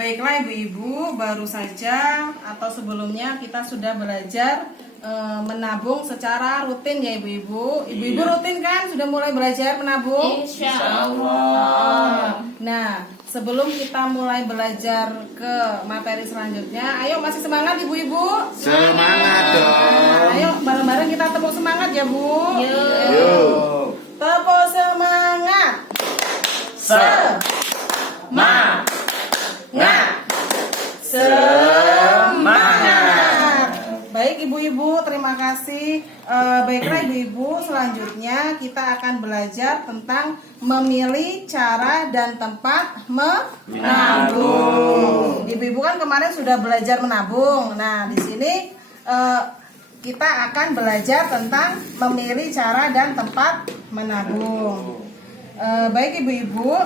Baiklah ibu-ibu, baru saja atau sebelumnya kita sudah belajar menabung secara rutin ya ibu-ibu. Ibu-ibu rutin kan sudah mulai belajar menabung? Insya Allah. Nah, sebelum kita mulai belajar ke materi selanjutnya, ayo masih semangat ibu-ibu? Semangat dong. Ayo bareng-bareng kita tepuk semangat ya bu. Yuk. Tepuk semangat. Semangat. Semangat. Baik ibu-ibu, terima kasih. Baiklah ibu-ibu, selanjutnya kita akan belajar tentang memilih cara dan tempat menabung. Ibu-ibu kan kemarin sudah belajar menabung. Nah, di sini kita akan belajar tentang memilih cara dan tempat menabung. Baik ibu-ibu,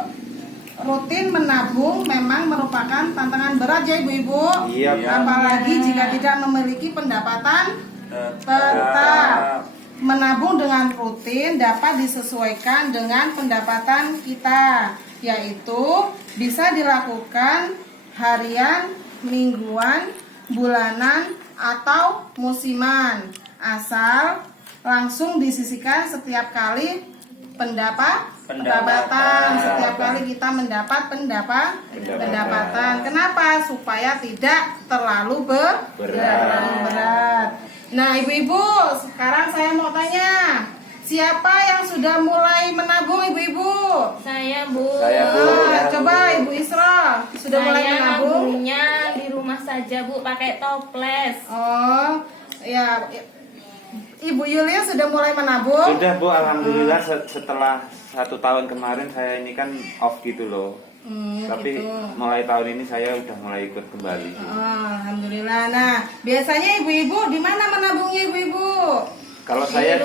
rutin menabung memang merupakan tantangan berat ya ibu-ibu. Iya, Apalagi jika tidak memiliki pendapatan tetap. Menabung dengan rutin dapat disesuaikan dengan pendapatan kita, yaitu bisa dilakukan harian, mingguan, bulanan, atau musiman, asal langsung disisihkan setiap kali pendapatan. Setiap kali kita mendapat pendapatan. Kenapa? Supaya tidak terlalu berat. Nah, ibu-ibu, sekarang saya mau tanya, siapa yang sudah mulai menabung ibu-ibu? Saya Bu. Coba Ibu Isra, sudah mulai menabung? Nabungnya di rumah saja Bu, pakai toples. Oh, ya. Ibu Yulia sudah mulai menabung? Sudah Bu, alhamdulillah setelah 1 tahun kemarin saya ini kan off gitu loh. Tapi gitu. mulai tahun ini saya udah mulai ikut kembali. Oh, alhamdulillah. Nah, biasanya ibu-ibu di mana menabungnya ibu-ibu? Kalau saya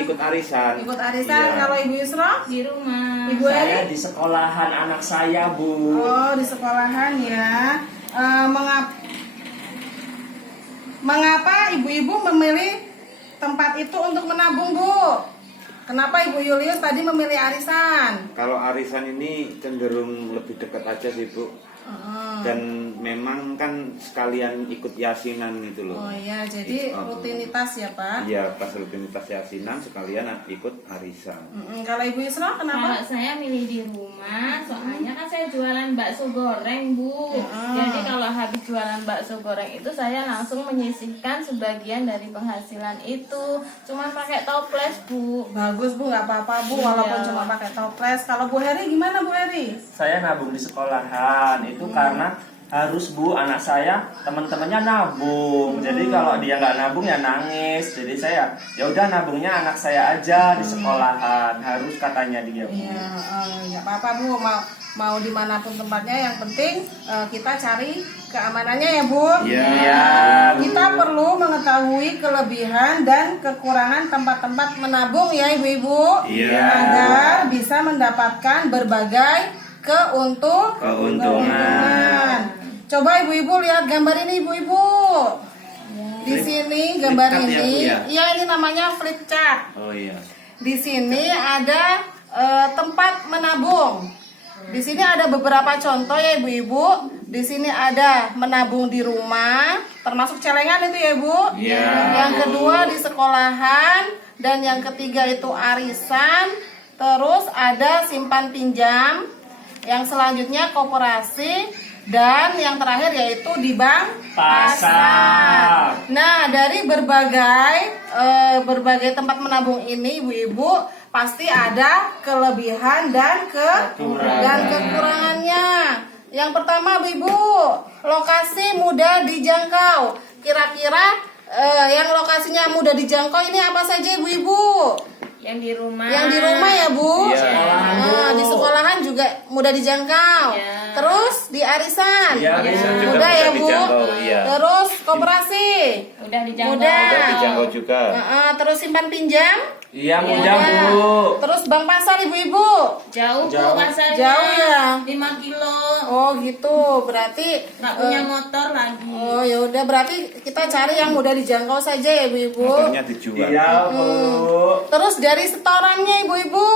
ikut arisan. Ikut arisan. Iya. Kalau Ibu Isra? Di rumah. Ibu Saya Eri? di sekolahan anak saya, Bu. Oh, di sekolahan ya. Mengapa ibu-ibu memilih tempat itu untuk menabung, Bu? Kenapa Ibu Yulius tadi memilih arisan? Kalau arisan ini cenderung lebih dekat aja sih Bu. Dan memang kan sekalian ikut yasinan gitu loh. Oh iya, jadi rutinitas ya Pak? Iya, pas rutinitas yasinan sekalian ikut arisan. Kalau Ibu Yusra Kalau kenapa? saya milih di rumah, soalnya kan saya jualan bakso goreng Bu. Jadi kalau habis jualan bakso goreng itu saya langsung menyisihkan sebagian dari penghasilan itu. Cuma pakai toples Bu. Bagus Bu, nggak apa-apa Bu, walaupun Iya. cuma pakai toples. Kalau Bu Heri gimana Bu Heri? Saya nabung di sekolahan itu karena harus Bu, anak saya teman-temannya nabung. Jadi kalau dia nggak nabung ya nangis. Jadi saya ya udah nabungnya anak saya aja di sekolahan. Harus katanya dia Bu. Iya, nggak apa-apa Bu, mau dimanapun tempatnya, yang penting kita cari keamanannya ya Bu. Iya. Kita perlu mengetahui kelebihan dan kekurangan tempat-tempat menabung ya ibu-ibu, agar bisa mendapatkan berbagai keuntungan. Coba ibu-ibu lihat gambar ini ibu-ibu. Di sini gambar Flip chart ya, ini, Bu, ya? iya ini namanya flip chart. Oh iya. Di sini ada tempat menabung. Di sini ada beberapa contoh ya ibu-ibu. Di sini ada menabung di rumah, termasuk celengan itu ya Bu. Iya. Yang kedua di sekolahan, dan yang ketiga itu arisan. Terus ada simpan pinjam. Yang selanjutnya koperasi, dan yang terakhir yaitu di bank pasar. Nah, dari berbagai tempat menabung ini ibu-ibu pasti ada kelebihan dan kekurangannya. Yang pertama ibu, lokasi mudah dijangkau. Kira-kira yang lokasinya mudah dijangkau ini apa saja ibu-ibu? Yang di rumah. Yang di rumah ya Bu. Iya. Nah, di sekolahan juga mudah dijangkau. Iya. Terus di arisan, Iya, arisan juga mudah ya mudah Bu. dijangkau, iya. Terus koperasi, Udah dijangkau. Mudah. Udah dijangkau juga. Terus simpan pinjam, Iya, mudah Bu. terus bank pasar ibu-ibu. Jauh Bu Jauh. pasarnya. Jauh ya? 5 kilo. Oh gitu, berarti Nggak punya motor lagi. oh ya udah, berarti kita cari yang mudah dijangkau saja ya ibu-ibu. Motornya dijual. Iya Bu. Terus dari setorannya ibu-ibu,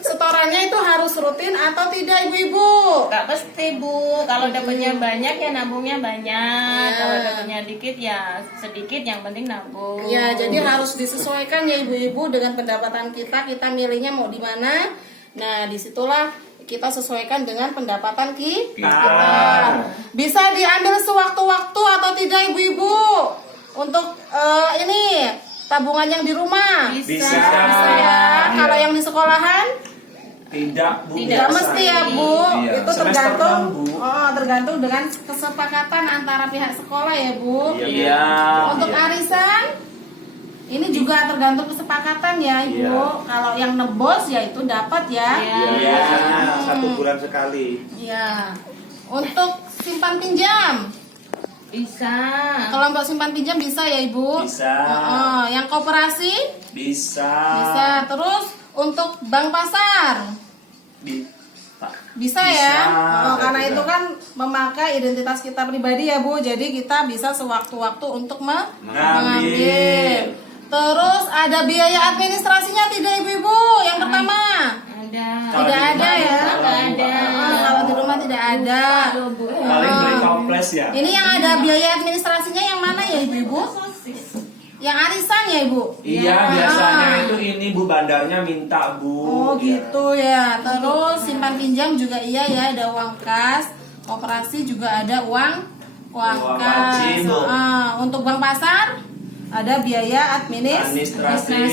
setorannya itu harus rutin atau tidak ibu-ibu? Gak pasti Bu, kalau dapatnya banyak ya nabungnya banyak, Ya. kalau dapatnya dikit ya sedikit, yang penting nabung. Ya, jadi harus disesuaikan ya ibu-ibu dengan pendapatan kita milihnya mau di mana. Nah, disitulah kita sesuaikan dengan pendapatan kita. Bisa diambil sewaktu-waktu atau tidak ibu-ibu? Untuk ini tabungan yang di rumah. Bisa. Bisa ya. Kalau yang di sekolahan? Tidak, Bu. Tidak mesti ya Bu, Iya. itu Semester tergantung, 6, Bu. tergantung dengan kesepakatan antara pihak sekolah ya Bu. Iya. Untuk arisan, ini juga tergantung kesepakatan ya Ibu. Iya. Kalau yang nebos ya itu dapat ya. Iya. Biasanya 1 bulan sekali. Iya. Untuk simpan pinjam, Bisa. kelompok simpan pinjam bisa ya Ibu. Bisa. Yang koperasi Bisa. bisa. Terus untuk bank pasar. Bisa ya, karena itu kan memakai identitas kita pribadi ya Bu, jadi kita bisa sewaktu-waktu untuk mengambil. Terus ada biaya administrasinya tidak ibu-ibu? Yang pertama Ada. tidak ada ya. Nggak ada. Kalau di rumah tidak ada. Aduh, Bu. Paling beli toples ya. Ini yang ada biaya administrasinya yang mana ya ibu-ibu? Yang arisan ya ibu? Iya, biasanya itu ini Bu, bandarnya minta Bu. Oh gitu ya. Terus simpan pinjam juga iya ya, ada uang kas. Koperasi juga ada uang kas. wajib, Bu. Untuk bank pasar ada biaya administrasi.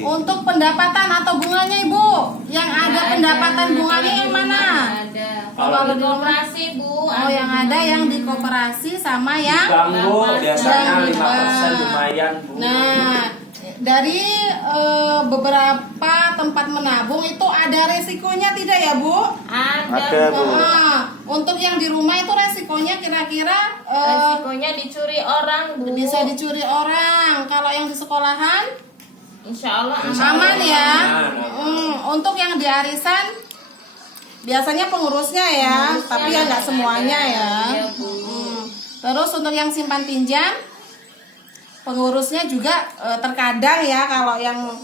Untuk pendapatan atau bunganya ibu, yang ada pendapatan bunganya yang mana? Ada. Kalau Kalau di di koperasi Bu. Oh yang ada yang di koperasi sama yang Bang Bu, biasanya Bang. 5% lumayan Bu. Nah, dari beberapa tempat menabung itu ada resikonya tidak ya Bu? Ada, Bu. Untuk yang di rumah itu resikonya kira-kira Resikonya dicuri orang Bu. bisa dicuri orang. Kalau yang di sekolahan Insya Allah aman ya. Aman. Untuk yang di arisan biasanya pengurusnya ya, tapi ya nggak semuanya ya. Iya, Bu. Terus untuk yang simpan pinjam pengurusnya juga terkadang ya, kalau yang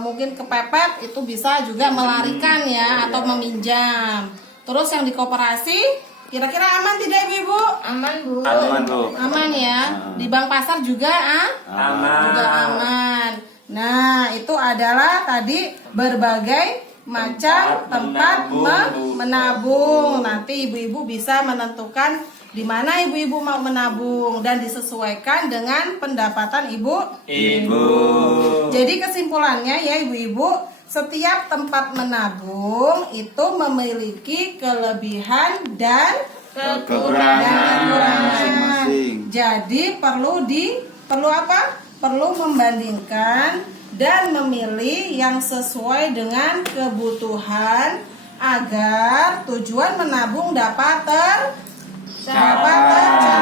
mungkin kepepet itu bisa juga melarikan ya atau meminjam. Terus yang di koperasi kira-kira aman tidak ibu? Aman Bu. Aman, Bu. Aman ya. Di bank pasar juga Aman. juga aman. Nah, itu adalah tadi berbagai macam tempat menabung. Nanti ibu-ibu bisa menentukan di mana ibu-ibu mau menabung dan disesuaikan dengan pendapatan ibu. Jadi kesimpulannya ya ibu-ibu, setiap tempat menabung itu memiliki kelebihan dan Kekurangan masing-masing. Jadi perlu apa? Perlu membandingkan dan memilih yang sesuai dengan kebutuhan agar tujuan menabung dapat tercapai.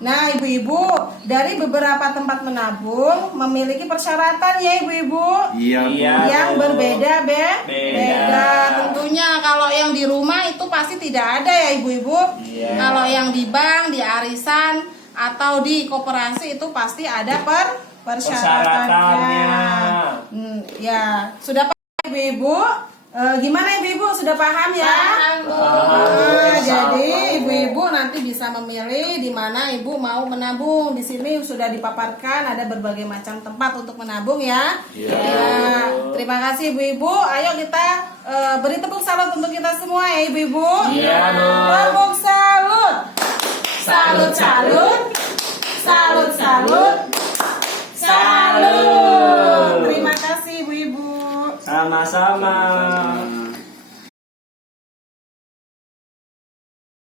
Nah, ibu-ibu, dari beberapa tempat menabung memiliki persyaratan ya ibu-ibu. Iya, Bu. Yang berbeda Beda. Tentunya kalau yang di rumah itu pasti tidak ada ya ibu-ibu. Iya. Kalau yang di bank, di arisan atau di koperasi itu pasti ada persyaratannya. Ya, sudah paham ibu-ibu? Gimana ibu-ibu, sudah paham ya? Paham, Bu. Jadi ibu-ibu nanti bisa memilih di mana ibu mau menabung. Di sini sudah dipaparkan ada berbagai macam tempat untuk menabung ya. Ya, terima kasih ibu-ibu. Ayo kita beri tepuk salut untuk kita semua ya ibu-ibu. Iya, Bu. Tepuk salut. Salut, salut. Salut, salut. Salut. Terima kasih ibu-ibu. Sama-sama.